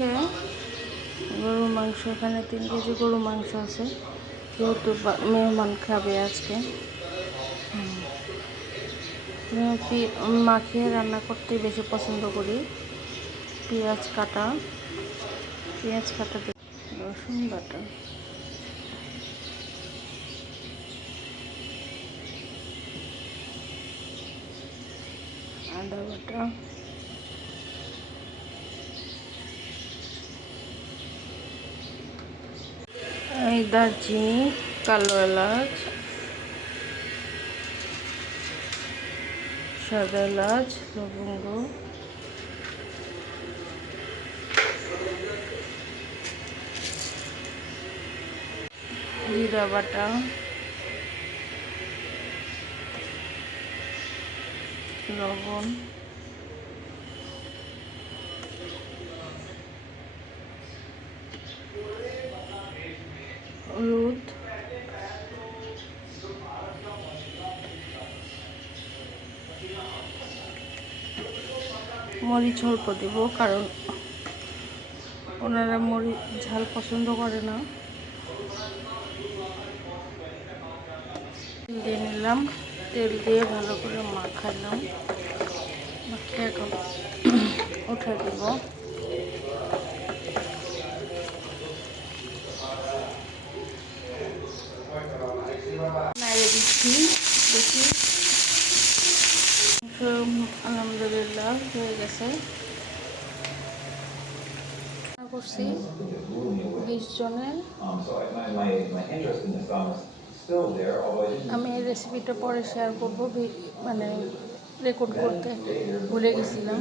হচ্ছে গরুর মাংস। এখানে 3 কেজি গরুর মাংস আছে, যেহেতু মেহমান খাবে আজকে। মাখিয়ে রান্না করতে বেশি পছন্দ করি। পেঁয়াজ কাটা রসুন বাটা, আদা বাটা, এই দারচিনি, কালো এলাচ, সাদা এলাচ, লবঙ্গ, জিরা বাটা, লবণ, হলুদ, মরিচ অল্প দেব, কারণ ওনারা মরিচ ঝাল পছন্দ করে না। তেল দিয়ে নিলাম, তেল দিয়ে ভালো করে মাখালাম, মাখিয়ে এখন উঠে দেব। নাড়িয়ে দিচ্ছি, দেখি আলহামদুলিল্লাহ হয়ে গেছে। করছি 20 জনের। আমি এই রেসিপিটা পরে শেয়ার করবো, মানে রেকর্ড করতে ভুলে গেছিলাম।